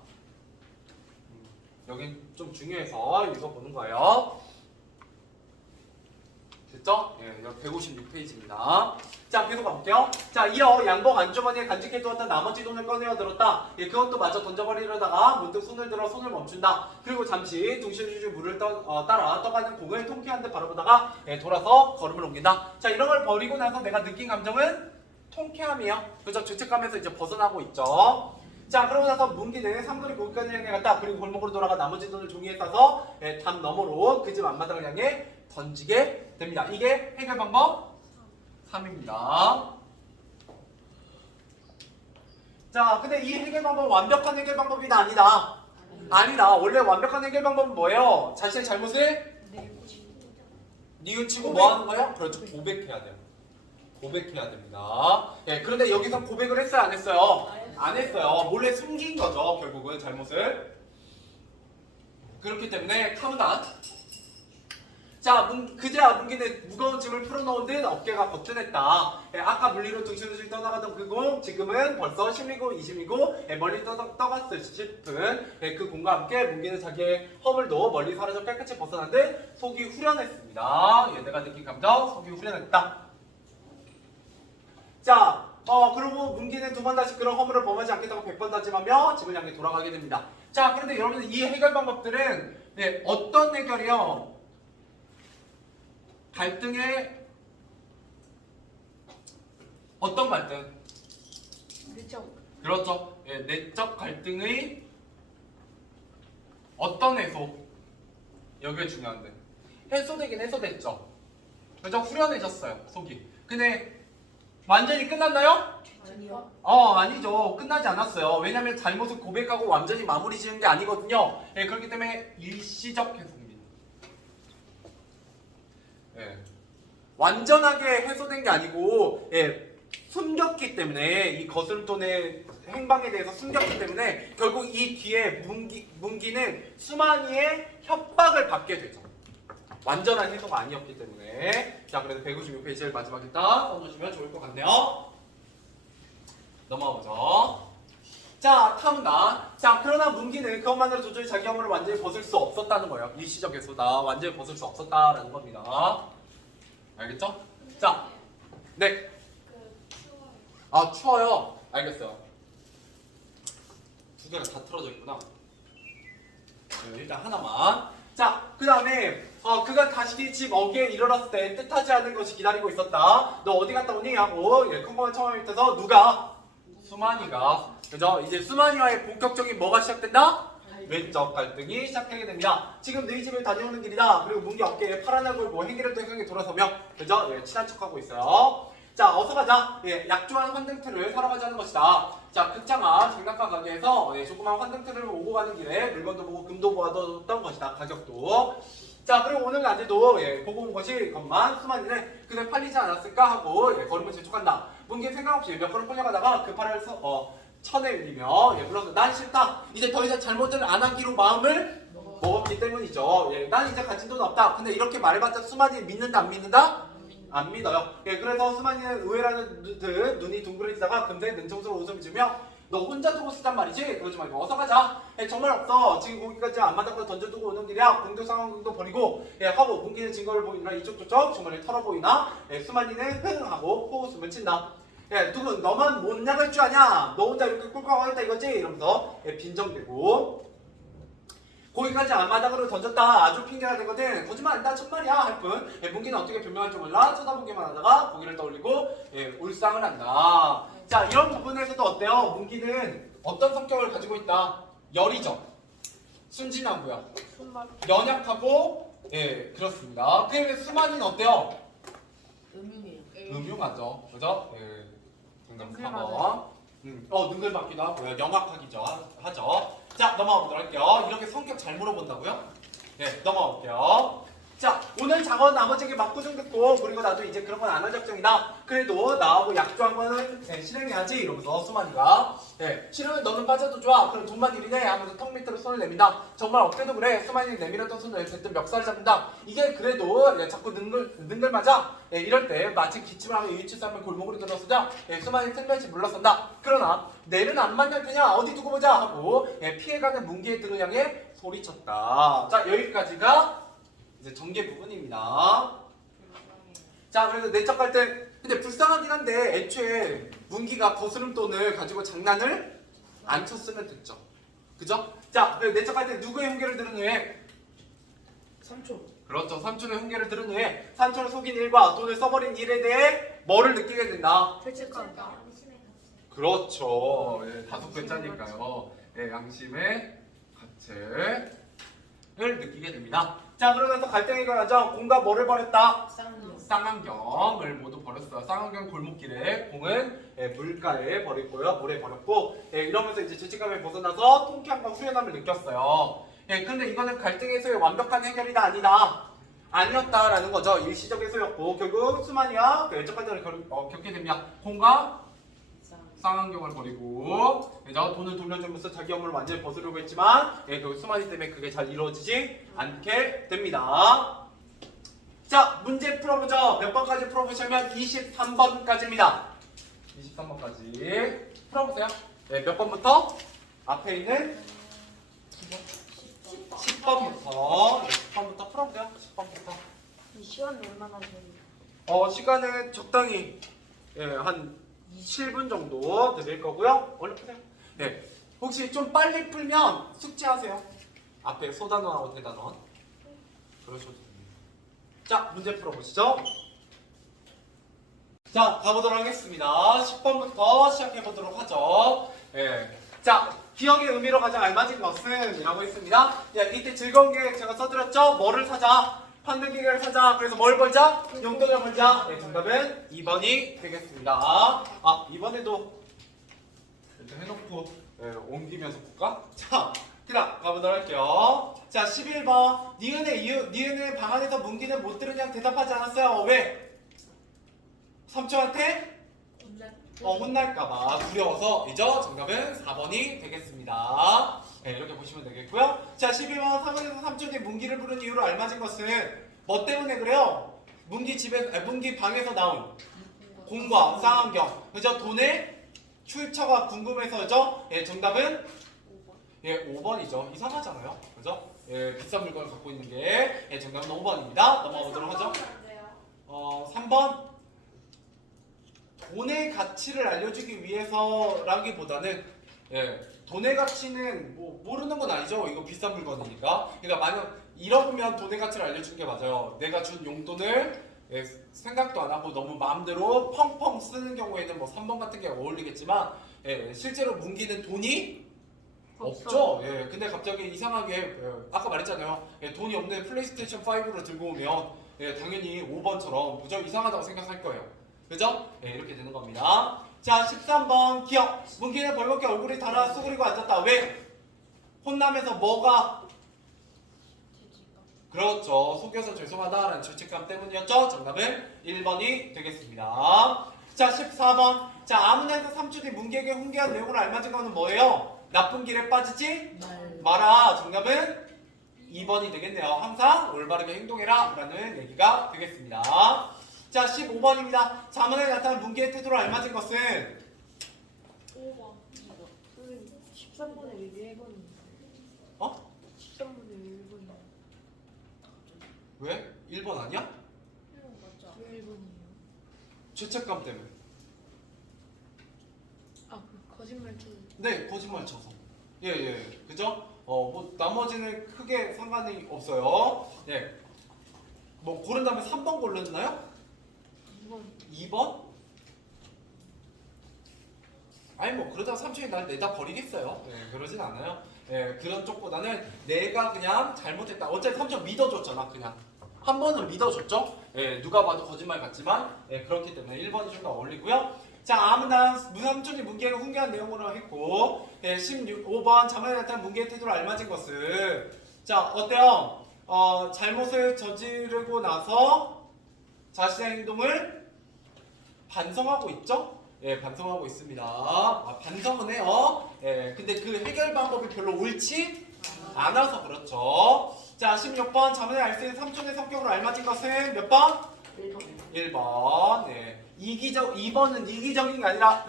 여긴 좀 중요해서 읽어보는 거예요. 됐죠? 여기 156페이지입니다. 자, 계속 가볼게요. 자, 이어 양복 안주머니에 간직해두었던 나머지 돈을 꺼내어 들었다. 그것도 마저 던져버리려다가 문득 손을 들어 손을 멈춘다. 그리고 잠시 둥실둥실 물을 따라 떠가는 공을 통쾌한 듯 바라보다가 돌아서 걸음을 옮긴다. 자, 이런 걸 버리고 나서 내가 느낀 감정은 통쾌함이에요. 그죠? 죄책감에서 이제 벗어나고 있죠. 자, 그러고 나서 문기는 삼거리 거기까지 향해 갔다. 그리고 골목으로 돌아가 나머지 돈을 종이에 싸서 담 너머로 그 집 앞마당을 향해 던지게 됩니다. 이게 해결 방법 3입니다. 자, 근데 이 해결 방법은 완벽한 해결 방법이 아니다. 아니다. 원래 완벽한 해결 방법은 뭐예요? 자신의 잘못을 뉘우치고 뭐 하는 거예요? 그렇죠. 고백해야 돼요. 고백해야 됩니다. 그런데 여기서 고백을 했어요? 안 했어요? 안 했어요. 몰래 숨긴 거죠. 결국은 잘못을. 그렇기 때문에 카문한. 자, 그제야 문기는 무거운 짐을 풀어놓은 듯 어깨가 거뜬했다. 아까 물리로 둥실둥실 떠나가던 그 공, 지금은 벌써 10미고 20미고 멀리 떠갔을 싶은 그 공과 함께 문기는 자기의 허물도 멀리 사라져 깨끗이 벗어난 듯 속이 후련했습니다. 내가 느낀 감정, 속이 후련했다. 자, 그리고 문기는 두 번 다시 그런 허물을 범하지 않겠다고 100번 다짐하며 집을 향해 돌아가게 됩니다. 자, 그런데 여러분들 이 해결 방법들은 어떤 해결이요? 갈등의 어떤 갈등? 그렇죠. 그렇죠. 내적 갈등의 어떤 해소? 여기가 중요한데 해소되긴 해소됐죠. 그죠? 후련해졌어요 속이. 근데 완전히 끝났나요? 아니요. 아니죠. 끝나지 않았어요. 왜냐면 잘못을 고백하고 완전히 마무리 지은 게 아니거든요. 그렇기 때문에 일시적 해소입니다. 완전하게 해소된 게 아니고 숨겼기 때문에 이 거스름돈의 행방에 대해서 숨겼기 때문에 결국 이 뒤에 문기는 수만이의 협박을 받게 되죠. 완전한 해소가 아니었기 때문에. 자, 그래서 156페이지를 마지막에다 써주시면 좋을 것 같네요. 넘어가보죠. 자, 탐나. 자, 그러나 문기는 그것만으로 도저히 자기 허물을 완전히 벗을 수 없었다는 거예요. 일시적 해소다. 완전히 벗을 수 없었다라는 겁니다. 알겠죠? 자, 네. 추워요. 추워요. 알겠어요. 두 개가 다 틀어져 있구나. 일단 하나만. 자, 그 다음에 그가 다시 집 어귀에 이르렀을 때 뜻하지 않은 것이 기다리고 있었다. 너 어디 갔다 오니? 하고 컴컴한 청원 밑에서 누가? 수만이가. 그죠? 이제 수만이와의 본격적인 뭐가 시작된다? 외적 갈등이 시작하게 됩니다. 지금 너희 집에 다녀오는 길이다. 그리고 문기 어깨에 파란 얼굴 뭐 행기를 또 향해 돌아서며 그죠? 친한 척하고 있어요. 자, 어서 가자. 약조한 환등틀을 사러 가자는 것이다. 자, 극장화 장난감 가게에서 조그만 환등틀을 오고 가는 길에 물건도 보고 금도 보았던 것이다. 가격도. 자, 그리고 오늘 낮에도 보고 온 것이 것만 수만이네. 그새 팔리지 않았을까 하고 걸음을 재촉한다. 문기 생각 없이 몇 걸음 끌려가다가 그 팔을 쳐내밀며 물러서 난 싫다. 이제 더 이상 잘못을 안 하기로 마음을 먹었기 때문이죠. 난 이제 가진 돈 없다. 근데 이렇게 말해봤자 수만이 믿는다 안 믿는다? 안 믿어요. 그래서 수만이는 의외라는 듯 눈이 둥그레지다가 금세 능청스러운 웃음을 지으며 너 혼자 두고 쓰단 말이지? 그러지 말고 어서 가자. 정말 없어. 지금 거기까지 안 맞다고 던져두고 오는 길이야. 공도 상황도 버리고 하고 문기는 증거를 보이나 이쪽 저쪽 주머니를 털어 보이나 수만이는 흥 하고 호흡숨을 친다. 누군 너만 못 나갈 줄 아냐? 너 혼자 이렇게 꿀꺽하겠다 이거지? 이러면서 빈정대고 거기까지 앞마당으로 던졌다. 아주 핑계가 되거든. 거짓말 아니다. 정말이야. 할 뿐. 문기는 어떻게 변명할 줄 몰라. 쳐다보기만 하다가 고개를 떠올리고 울상을 한다. 자, 이런 부분에서도 어때요? 문기는 어떤 성격을 가지고 있다? 열이죠. 순진하고요. 연약하고 그렇습니다. 그런데 수만이는 어때요? 음흉이에요. 음흉하죠. 그죠? 정답 4번. 능글맞기도 하고요. 영악하기죠. 하죠. 자, 넘어가 보도록 할게요. 이렇게 성격 잘 물어본다고요? 넘어가 볼게요. 자, 오늘 작업 나머지에게 맞고좀 듣고 그리고 나도 이제 그런 건 안 할 작정이다. 그래도 나하고 약조한 거는 실행해야지 이러면서 수만이가 실행은 너는 빠져도 좋아. 그럼 돈만 일이네 하면서 턱 밑으로 손을 내민다. 정말 어때도 그래. 수만이 내밀었던 손을 대뜸 멱살을 잡는다. 이게 그래도 자꾸 능글 맞아. 이럴 때 마치 기침을 하면 유치싸면 골목으로 들어서자 수만이 틈없이 물러선다. 그러나 내는 안 만날 테냐 어디 두고 보자 하고 피해가는 문기의 등을 향해 소리쳤다. 자, 여기까지가 이제 전개 부분입니다. 자, 그래서 내적 갈등. 근데 불쌍하긴 한데 애초에 문기가 거스름돈을 가지고 장난을 안 쳤으면 됐죠. 그죠? 자, 내적 갈등 누구의 흉계를 들은 후에? 삼촌. 그렇죠. 삼촌의 흉계를 들은 후에 삼촌을 속인 일과 돈을 써버린 일에 대해 뭐를 느끼게 된다? 죄책감. 양심의 가치. 그렇죠. 다섯 글자니까요. 양심의 가책을 느끼게 됩니다. 자, 그러면서 갈등이 일어나죠. 공과 뭐를 버렸다? 쌍안경을 모두 버렸어요. 쌍안경 골목길에 공은 물가에 버렸고요. 물에 버렸고 이러면서 이제 죄책감에 벗어나서 통쾌함과 후련함을 느꼈어요. 근데 이거는 갈등 해소의 완벽한 해결이다 아니다. 아니었다라는 거죠. 일시적 해소였고 결국 수만이와 외적 갈등을 겪게 됩니다. 공과 쌍안경을 버리고 돈을 돌려주면서 자기 허물을 완전히 벗으려고 했지만 결국 수만이 때문에 그게 잘 이루어지지 않게 됩니다. 자, 문제 풀어보죠. 몇 번까지 풀어보시면 23번까지입니다. 23번까지 풀어보세요. 네, 몇 번부터? 앞에 있는 10번부터. 네, 10번부터 풀어보세요. 10번부터. 이 시간 얼마나 걸려요? 시간은 적당히 한 7분 정도 드릴 거고요. 얼른 푸세요. 네, 혹시 좀 빨리 풀면 숙제하세요. 앞에 소단원하고 대단원. 그러셔도 됩니다. 자, 문제 풀어보시죠. 자, 가보도록 하겠습니다. 10번부터 시작해보도록 하죠. 자, 기억의 의미로 가장 알맞은 것은 이라고 했습니다. 이때 즐거운 게 제가 써드렸죠? 뭐를 사자? 판매기계를 사자. 그래서 뭘 벌자? 용돈을 벌자. 네, 정답은 2번이 되겠습니다. 이번에도 이렇게 해놓고 옮기면서 볼까? 자, 그다음 가보도록 할게요. 자, 11번. 니은의 방 안에서 문기는 못 들으냐 대답하지 않았어요. 왜? 삼촌한테 혼날까봐 두려워서이죠. 정답은 4번이 되겠습니다. 네, 이렇게 보시면 되겠고요. 자, 12번. 사무실에서 삼촌이 문기를 부른 이유로 알맞은 것은 뭐 때문에 그래요? 문기 방에서 나온 공과 쌍안경. 그죠? 돈의 출처가 궁금해서죠. 예, 정답은 5번이죠. 이상하잖아요. 그죠? 예, 비싼 물건을 갖고 있는 게 정답은 5번입니다. 넘어가 보도록 하죠. 3번. 돈의 가치를 알려주기 위해서라기보다는 돈의 가치는 뭐 모르는 건 아니죠. 이거 비싼 물건이니까. 그러니까 만약 잃어보면 돈의 가치를 알려주는 게 맞아요. 내가 준 용돈을 생각도 안 하고 너무 마음대로 펑펑 쓰는 경우에는 뭐 3번 같은 게 어울리겠지만 실제로 문기는 돈이 없죠. 근데 갑자기 이상하게 아까 말했잖아요. 돈이 없는 플레이스테이션 5를 들고 오면 당연히 5번처럼 그죠? 이상하다고 생각할 거예요. 그죠? 이렇게 되는 겁니다. 자, 13번 기억. 문기는 벌겋게 얼굴이 달아 수그리고 앉았다. 왜? 혼나면서 뭐가? 그렇죠. 속여서 죄송하다라는 죄책감 때문이었죠. 정답은 1번이 되겠습니다. 자, 14번. 자, 아무나에서 삼촌이 문기에게 훈계한 내용을 알맞은 거는 뭐예요? 나쁜 길에 빠지지 마라. 정답은 2번이 되겠네요. 항상 올바르게 행동해라 라는 얘기가 되겠습니다. 자, 15번입니다. 자문에 나타난 문기의 태도로 알맞은 것은 5번. 13번에 왜 1번이에요? 13번에 왜 1번이에요? 왜? 1번 아니야? 1번 맞죠? 왜 1번이에요? 죄책감 때문에. 그 거짓말 쳐서. 네, 거짓말 쳐서. 그죠? 뭐 나머지는 크게 상관이 없어요. 뭐 고른 다음에 3번 고르나요? 2번? 아니 뭐 그러다가 삼촌이 날 내다 버리겠어요. 그러진 않아요. 그런 쪽보다는 내가 그냥 잘못했다. 어차피 삼촌 믿어줬잖아. 그냥 한 번은 믿어줬죠. 누가 봐도 거짓말 같지만 그렇기 때문에 1번이 좀 더 어울리고요. 자, 아무나 무삼촌이 문기에게 훈계한 내용으로 했고 15번 자문에 나타난 문기의 태도로 알맞은 것은 자, 어때요? 잘못을 저지르고 나서 자신의 행동을 반성하고 있죠? 반성하고 있습니다. 반성은 해요. 근데 그 해결 방법이 별로 옳지 않아서 그렇죠. 자, 16번 자문에 알 수 있는 삼촌의 성격으로 알맞은 것은 몇 번? 1번. 2번은 이기적인 게 아니라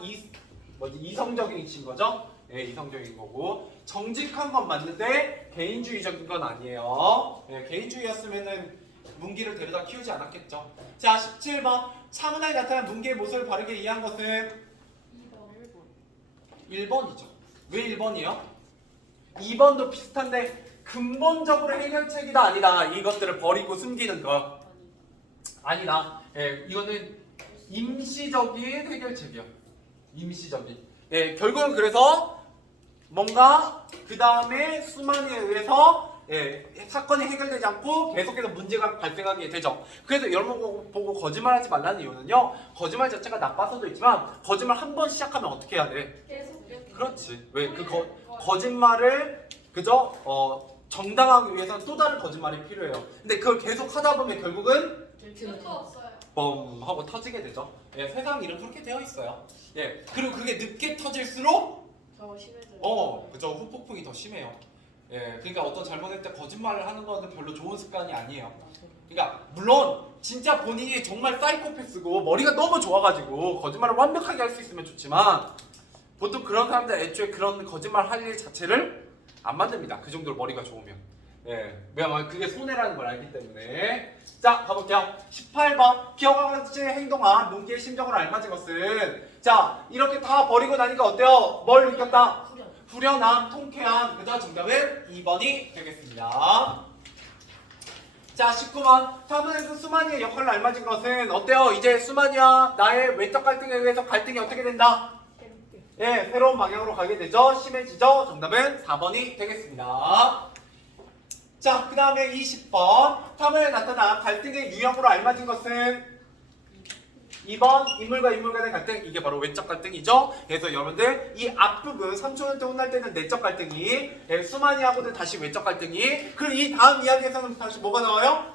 이성적인 거죠? 이성적인 거고 정직한 건 맞는데 개인주의적인 건 아니에요. 개인주의였으면은 문기를 데려다 키우지 않았겠죠. 자, 17번 차문화에 나타난 문기의 모습을 바르게 이해한 것은 1번이죠. 왜 1번이요? 2번도 비슷한데 근본적으로 해결책이다 아니다. 이것들을 버리고 숨기는 거 아니다. 이거는 임시적인 해결책이요. 임시적인. 결국은 그래서 뭔가 그 다음에 수만에 의해서 사건이 해결되지 않고 계속해서 문제가 발생하게 되죠. 그래서 여러분 보고 거짓말하지 말라는 이유는요. 거짓말 자체가 나빠서도 있지만 거짓말 한 번 시작하면 어떻게 해야 돼? 계속. 그렇지. 왜? 그 거짓말을 그저 정당하기 위해서는 또 다른 거짓말이 필요해요. 근데 그걸 계속 하다 보면 결국은 끝도 없어요. 뻥 하고 터지게 되죠. 세상 일은 그렇게 되어 있어요. 그리고 그게 늦게 터질수록 더 심해져요. 그죠. 후폭풍이 더 심해요. 예, 그러니까 어떤 잘못할 때 거짓말을 하는 거는 별로 좋은 습관이 아니에요. 그러니까 물론 진짜 본인이 정말 사이코패스고 머리가 너무 좋아가지고 거짓말을 완벽하게 할 수 있으면 좋지만 보통 그런 사람들 애초에 그런 거짓말 할 일 자체를 안 만듭니다. 그 정도로 머리가 좋으면. 예, 왜냐면 그게 손해라는 걸 알기 때문에. 자, 가볼게요. 18번. 기억과 같이 행동한 문기의 심정을 알맞은 것은, 자, 이렇게 다 버리고 나니까 어때요? 뭘 느꼈다? 후련함, 통쾌함. 그죠? 정답은 2번이 되겠습니다. 자, 19번. 타문에서 수만이의 역할을 알맞은 것은 어때요? 이제 수만이와 나의 외적 갈등에 의해서 갈등이 어떻게 된다? 예, 새로운 방향으로 가게 되죠. 심해지죠. 정답은 4번이 되겠습니다. 자, 그 다음에 20번. 탐에 나타난 갈등의 유형으로 알맞은 것은 2번 인물과 인물 간의 갈등. 이게 바로 외적 갈등이죠. 그래서 여러분들 이 앞부분 3초년때 혼날 때는 내적 갈등이, 예, 수만이하고는 다시 외적 갈등이, 그리고 이 다음 이야기에서는 다시 뭐가 나와요?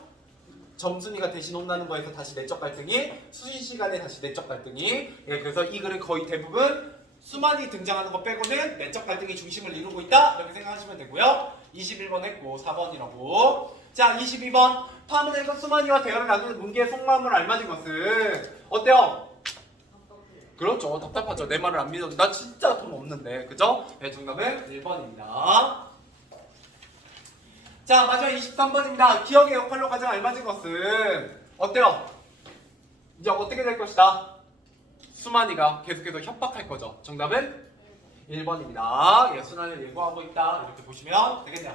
점순이가 대신 혼나는 거에서 다시 내적 갈등이, 수시 시간에 다시 내적 갈등이. 예, 그래서 이 글은 거의 대부분 수만이 등장하는 거 빼고는 내적 갈등이 중심을 이루고 있다, 이렇게 생각하시면 되고요. 21번 했고 4번이라고. 자, 22번. 파문에서 수만이와 대화를 나누는 문기의 속마음을 알맞은 것은 어때요? 그렇죠. 답답하죠. 내 말을 안 믿어도 나 진짜 돈 없는데. 그죠? 네, 정답은 1번입니다. 자, 마지막 23번입니다. 기억의 역할로 가장 알맞은 것은 어때요? 이제 어떻게 될 것이다? 수만이가 계속해서 협박할 거죠. 정답은 1번입니다. 예, 수만이를 예고하고 있다, 이렇게 보시면 되겠네요.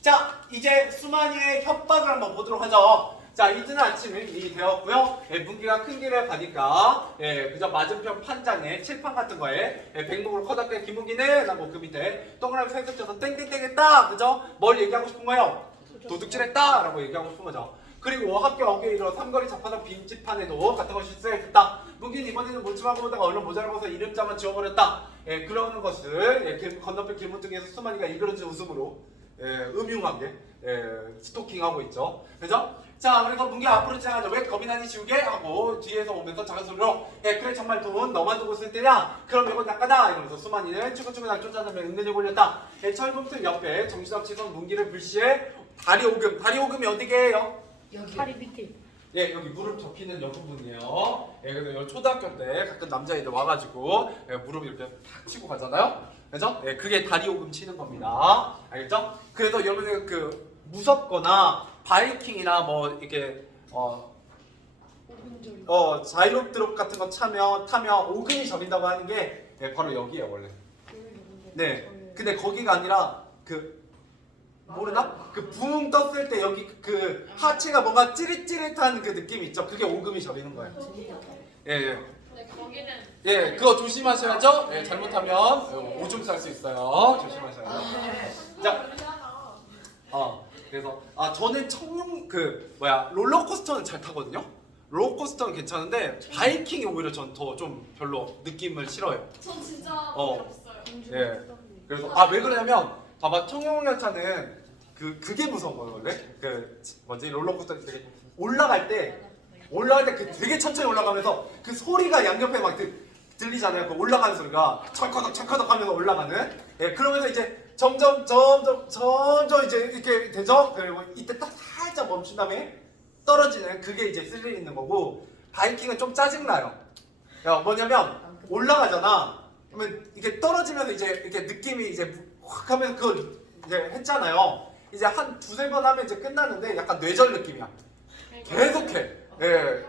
자, 이제 수만이의 협박을 한번 보도록 하죠. 자, 이틀 아침에 이미 되었고요. 예, 문기가 큰 길을 가니까, 예, 그저 맞은편 판장에 칠판 같은 거에, 예, 백목으로 커다랗게 김문기는 하고 그 밑에 동그라미 색을 쳐서 땡땡땡 했다, 그죠? 뭘 얘기하고 싶은 거예요? 도둑질했다 라고 얘기하고 싶은 거죠. 그리고 학교 어깨에 이뤄 삼거리 잡아놓은 빈집판에도 같은 것이 쓰여있었다. 문기는 이번에는 몰치마고 보다가 얼른 모자를 벗어 이름자만 지워버렸다. 예, 그러는 것을, 예, 건너편 길문등에서 수만이가 일그러진 웃음으로, 예, 음흉하게, 예, 스토킹하고 있죠. 그죠? 자, 그래서 문기가 앞으로 지나가죠. 왜 겁이 나니 지우개? 하고 뒤에서 오면서 작은 소리로, 예, 그래 정말 돈 너만 두고 쓸 때냐? 그럼 이건 낚아다! 이러면서 수만이는 추근추근 날 쫓아다니며 은근히 골렸다. 예, 철봉틀 옆에 정신없이선 문기를 불시해 다리 오금. 다리 오금이 어디게요? 여기. 다리 밑에. 예, 여기 무릎 접히는 여 부분이에요. 예, 그래서 여기 초등학교 때 가끔 남자애들 와가지고, 예, 무릎 이렇게 탁 치고 가잖아요. 그죠? 예, 그게 다리 오금 치는 겁니다. 알겠죠? 그래서 여러분들 그 무섭거나 바이킹이나 뭐 이렇게 자이로프 드롭 같은 거 타면 오금이 저린다고 하는 게, 예, 바로 여기에요 원래. 네, 근데 거기가 아니라 그 모르나? 그 붕 떴을 때 여기 그 하체가 뭔가 찌릿찌릿한 그 느낌 있죠? 그게 오금이 저리는 거예요. 예, 예. 네, 거기는 예, 그거 조심하셔야죠. 예, 잘못하면 오줌 쌀 수 있어요. 조심하셔야죠. 자, 그래서 저는 롤러코스터는 잘 타거든요. 롤러코스터는 괜찮은데 바이킹이 오히려 전 더 좀 별로 느낌을 싫어요. 전 진짜 없어요. 예. 그래서 왜 그러냐면 봐봐, 청룡열차는 그게 무서운 거예요 원래. 그 뭐지, 롤러코스터 되게 올라갈 때 그 되게 천천히 올라가면서 그 소리가 양옆에 막 들리잖아요. 그 올라가는 소리가 철커덕 하면서 올라가는. 예, 그러면서 이제 점점 이제 이렇게 되죠. 그리고 이때 딱 살짝 멈춘 다음에 떨어지는, 그게 이제 스릴 있는 거고, 바이킹은 좀 짜증나요. 야, 뭐냐면 올라가잖아. 그러면 이게 떨어지면서 이제 이렇게 느낌이 이제 확 하면 그걸 이제 했잖아요. 이제 한 두세 번 하면 이제 끝나는데 약간 뇌절 느낌이야. 계속해. 예.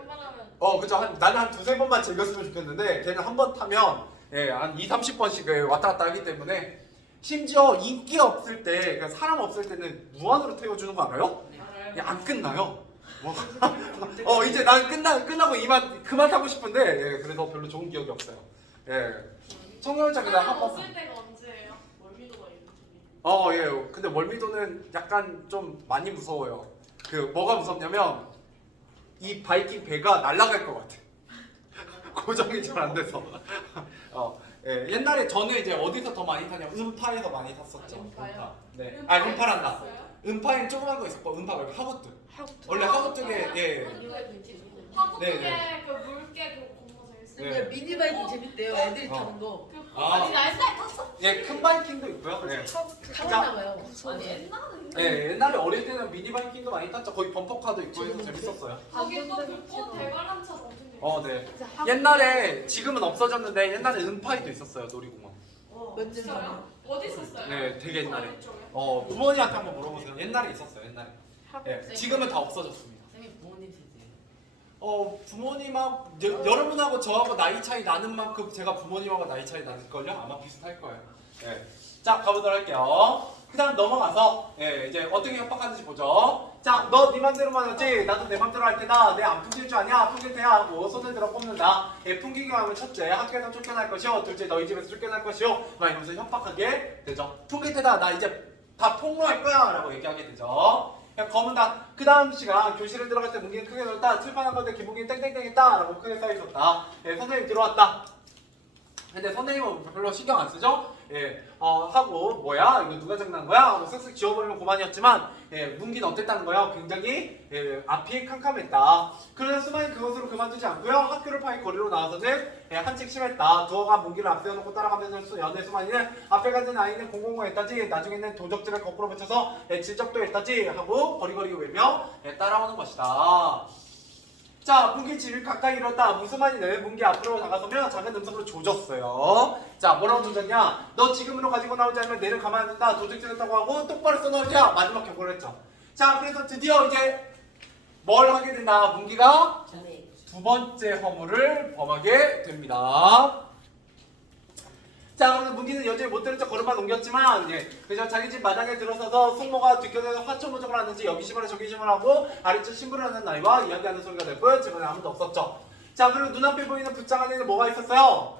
그죠. 나는 한 두세 번만 즐겼으면 좋겠는데 걔는 한 번 타면, 예, 한 20-30번씩 왔다 갔다 하기 때문에, 심지어 인기 없을 때, 그러니까 사람 없을 때는 무한으로 태워주는 거 알아요? 안 끝나요. 이제 난 끝나고 그만 타고 싶은데, 예, 그래서 별로 좋은 기억이 없어요. 예. 청룡열차 그냥 한 번. 없을 때가 언제예요? 월미도가 있는 예. 근데 월미도는 약간 좀 많이 무서워요. 그 뭐가 무섭냐면 이 바이킹 배가 날아갈 것 같아. 고정이 잘 안 돼서. 예. 옛날에 저는 이제 어디서 더 많이 타냐면 음파에서 많이 탔었죠. 음파요? 네. 음파란다. 음파에는 조그만 거 있었고, 음파 말고 하부뚝. 원래 하부뚝에, 예. 화구뚝에 네. 그 물개 그 공모 제일 근데 네. 미니바이크 재밌대요. 애들이 타는 거. 그거 아니 나 옛날에 탔어. 예, 큰 바이킹도 있고요. 네. 타봤나 봐요. 아니 옛날에. 네, 옛날에 어릴 때는 미니 바이킹도 많이 탔죠. 거기 범퍼카도 있고 해서 재밌었어요. 거기 또 불꽃 대관람차도 엄청 재밌어. 네. 옛날에 지금은 없어졌는데 옛날에 은파이도 있었어요, 놀이공원. 먼저 진짜요? 어디 있었어요? 네, 되게 옛날에. 어디 쪽에? 부모님한테 한번 물어보세요. 옛날에 있었어요, 옛날에. 네, 지금은 다 없어졌습니다. 쌤이 부모님 세대. 부모님하고 여러분하고 저하고 나이 차이 나는 만큼 제가 부모님하고 나이 차이 나는걸요? 아마 비슷할 거예요. 네. 자, 가보도록 할게요. 그 다음 넘어가서 이제 어떻게 협박하는지 보죠. 자, 너 네 맘대로만 하지 나도 내 맘대로 할 테다. 내 안 풍길 줄 아냐? 풍길 테야 하고 손을 들어 꼽는다. 풍기기 하면 첫째 학교에서 쫓겨날 것이요, 둘째 너희 집에서 쫓겨날 것이요, 막 이러면서 협박하게 되죠. 풍길 테다. 나 이제 다 폭로할 거야 라고 얘기하게 되죠. 검은다. 그 다음 시간 교실에 들어갈 때 문기는 크게 놀았다. 칠판한 건데 김문기는 땡땡땡 했다 라고 크게 써있었다. 선생님 들어왔다. 근데 선생님은 별로 신경 안 쓰죠? 하고 뭐야? 이거 누가 장난한 거야? 하고 쓱쓱 지워버리면 그만이었지만 문기는 어땠다는 거예요? 굉장히 앞이 캄캄했다. 그러나 수만이 그것으로 그만두지 않고요. 학교를 파인 거리로 나와서는 한층 심했다. 두어가 문기를 앞세워놓고 따라가면서 연애 수만이는 앞에 가진 아이는 공공했다지, 나중에는 도적질을 거꾸로 붙여서 질적도 했다지 하고 거리거리 외며 따라오는 것이다. 자, 문기 집이 가까이 이뤘다. 무수만이는 문기 앞으로 다가서며 작은 음성으로 조졌어요. 자, 뭐라고 조졌냐? 너 지금으로 가지고 나오지 않으면 내를 가만 안 둔다. 도둑질했다고 하고 똑바로 써놓으자. 마지막 경고를 했죠. 자, 그래서 드디어 이제 뭘 하게 된다? 문기가 전에 두 번째 허물을 범하게 됩니다. 자, 그래서 문기는 여전히 못 들은 척 걸음만 옮겼지만 그래서 자기 집 마당에 들어서서 숙모가 뒷곁에서 화초무적을 하는지 여기 심으라 저기 심으라 하고 아래쪽 심부를 하는 나이와 이야기하는 소리가 됐고요. 집안에 아무도 없었죠. 자, 그리고 눈앞에 보이는 붓장 안에는 뭐가 있었어요?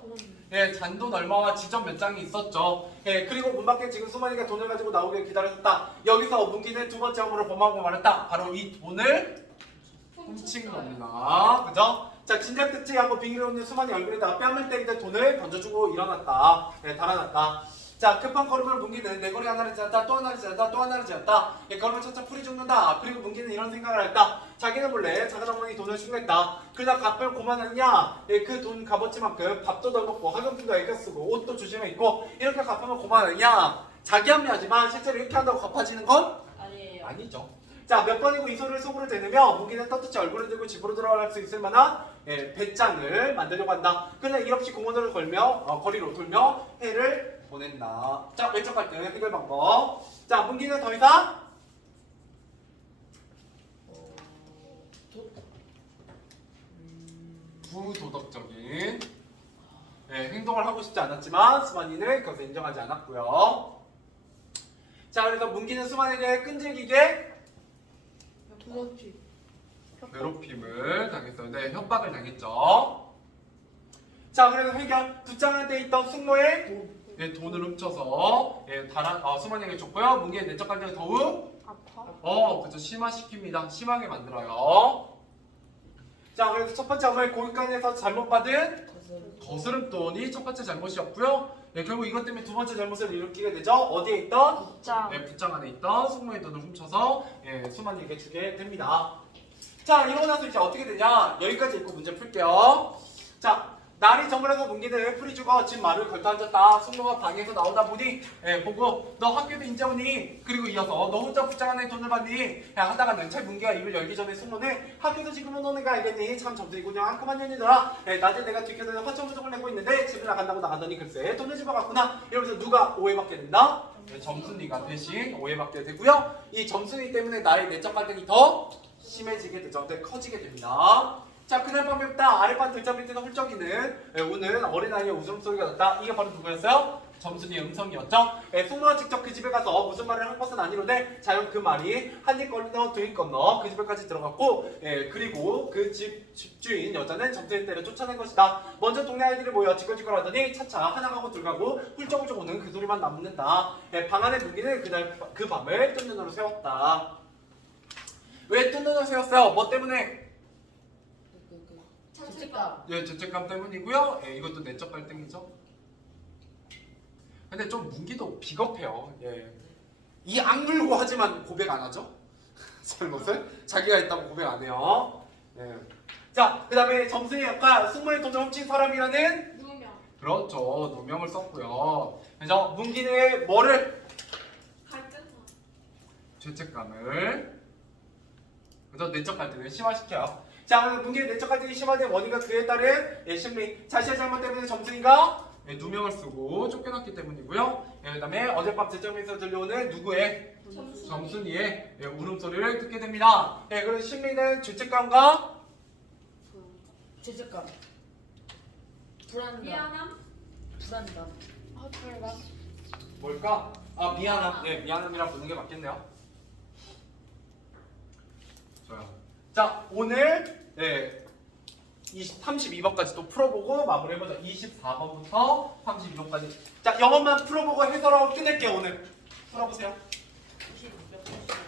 잔돈 얼마와 지점 몇 장이 있었죠. 그리고 문 밖에 지금 수만이가 돈을 가지고 나오길 기다렸다. 여기서 문기는 두 번째 허물을 범하고 말했다. 바로 이 돈을 훔친 겁니다. 그죠? 자, 진작 듣지 하고 빙의를 없는 수만이 얼굴에다 뺨을 때리듯 돈을 던져주고 일어났다. 달아났다. 자, 급한 걸음을 문기는 내 거리 하나를 지났다, 또 하나를 지났다, 또 하나를 지났다. 걸음을 차차 풀이 죽는다. 그리고 문기는 이런 생각을 했다. 자기는 몰래 작은 어머니 돈을 흉냈다. 그러나 갚을 고만하느냐? 그 돈 값어치만큼 밥도 덜 먹고 학용품도 애껴 쓰고 옷도 조심해 입고 이렇게 갚으면 고만하느냐? 자기 합리하지만 실제로 이렇게 한다고 갚아지는 건 아니에요. 아니죠. 자, 몇 번이고 이 소리를 속으로 대내며 문기는 떳떳이 얼굴을 들고 집으로 들어갈 수 있을 만한 배짱을 만들려고 한다. 그러나 일 없이 공원을 거리로 돌며 해를 보낸다. 자, 왼쪽 갈등 해결 방법. 자, 문기는 더 이상 부도덕적인 행동을 하고 싶지 않았지만 수만이는 그것을 인정하지 않았고요. 자, 그래서 문기는 수만에게 끈질기게 괴롭힘을 당했어요. 협박을 당했죠. 자, 그래서 해결. 붓장한테 있던 숙모의 돈을 훔쳐서 수만이에게 줬고요. 문기의 내적 감정을 더욱 그죠, 심화시킵니다. 심하게 만들어요. 자, 그래서 첫 번째 허물 고객관에서 잘못 받은 거스름돈이 첫 번째 잘못이었고요. 결국 이것 때문에 두 번째 잘못을 일으키게 되죠. 어디에 있던? 붓장 안에 있던 숙모의 돈을 훔쳐서 수만이에게 주게 됩니다. 자, 이러고 나서 이제 어떻게 되냐? 여기까지 읽고 문제 풀게요. 자, 날이 저물어서 문기는 풀이 죽어 집 마루에 걸터 앉았다. 숙모가 방에서 나오다 보니 보고 너 학교도 이제 오니? 그리고 이어서 너 혼자 붓장 안에 돈을 받니? 하다가는 차 문기가 입을 열기 전에 숙모는 학교도 지금은 오는 거 알겠니? 참 점들이군요. 한컴한 년이더라. 낮에 내가 뒷곁에서 화천무적을 내고 있는데 집에 나간다고 나가더니 글쎄 돈을 집어갔구나. 이러면서 누가 오해받게 된다? 점순이가 대신 오해받게 되고요. 이 점순이 때문에 나의 내적 갈등이 더 심해지게 되죠. 커지게 됩니다. 자, 그날 밤에부터 아랫반 들자 밑에서 훌쩍이는 우는 어린아이의 웃음소리가 났다. 이게 바로 누구였어요? 점순이의 음성이었죠. 숙모가 직접 그 집에 가서 무슨 말을 한 것은 아니로되 자연 그 말이 한 입 건너 두 입 건너 그 집에까지 들어갔고 그리고 그 집주인 여자는 점순이를 때려 쫓아낸 것이다. 먼저 동네 아이들이 모여 지껄지껄 하더니 차차 하나 가고 둘 가고 훌쩍훌쩍 오는 그 소리만 남는다. 방 안의 문기는 그날 그 밤을 뜬 눈으로 세웠다. 왜 뜬 눈으로 세웠어요? 뭐 때문에? 죄책감. 죄책감 때문이고요. 이것도 내적 갈등이죠. 근데 좀 문기도 비겁해요. 이 악물고 하지만 고백 안 하죠. 잘못을 자기가 했다고 고백 안 해요. 자, 그 다음에 점순이 역할 숙모의 돈을 훔친 사람이라는 그렇죠. 누명을 썼고요. 그래서 문기는 뭐를? 갈등만. 죄책감을 그래서 내적 갈등을 심화시켜요. 자, 문기는 내적 갈등이 심화된 원인과 그에 따른 심리. 자신의 잘못 때문에 점순이가 누명을 쓰고 쫓겨났기 때문이고요. 그 다음에 어젯밤 제점에서 들려오는 누구의? 점순이의 울음소리를 듣게 됩니다. 그리고 심리는 죄책감과 죄책감. 불안감. 미안함. 불안감. 아 잘봐. 뭘까? 아, 미안함. 네, 미안함이랑 보는 게 맞겠네요. 좋아요. 자, 오늘 32번까지 또 풀어보고 마무리해보자. 24번부터 32번까지. 자, 영어만 풀어보고 해설하고 끝낼게요. 오늘 풀어보세요.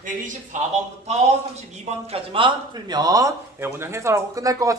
24번부터 32번까지만 풀면 오늘 해설하고 끝날 것 같습니다.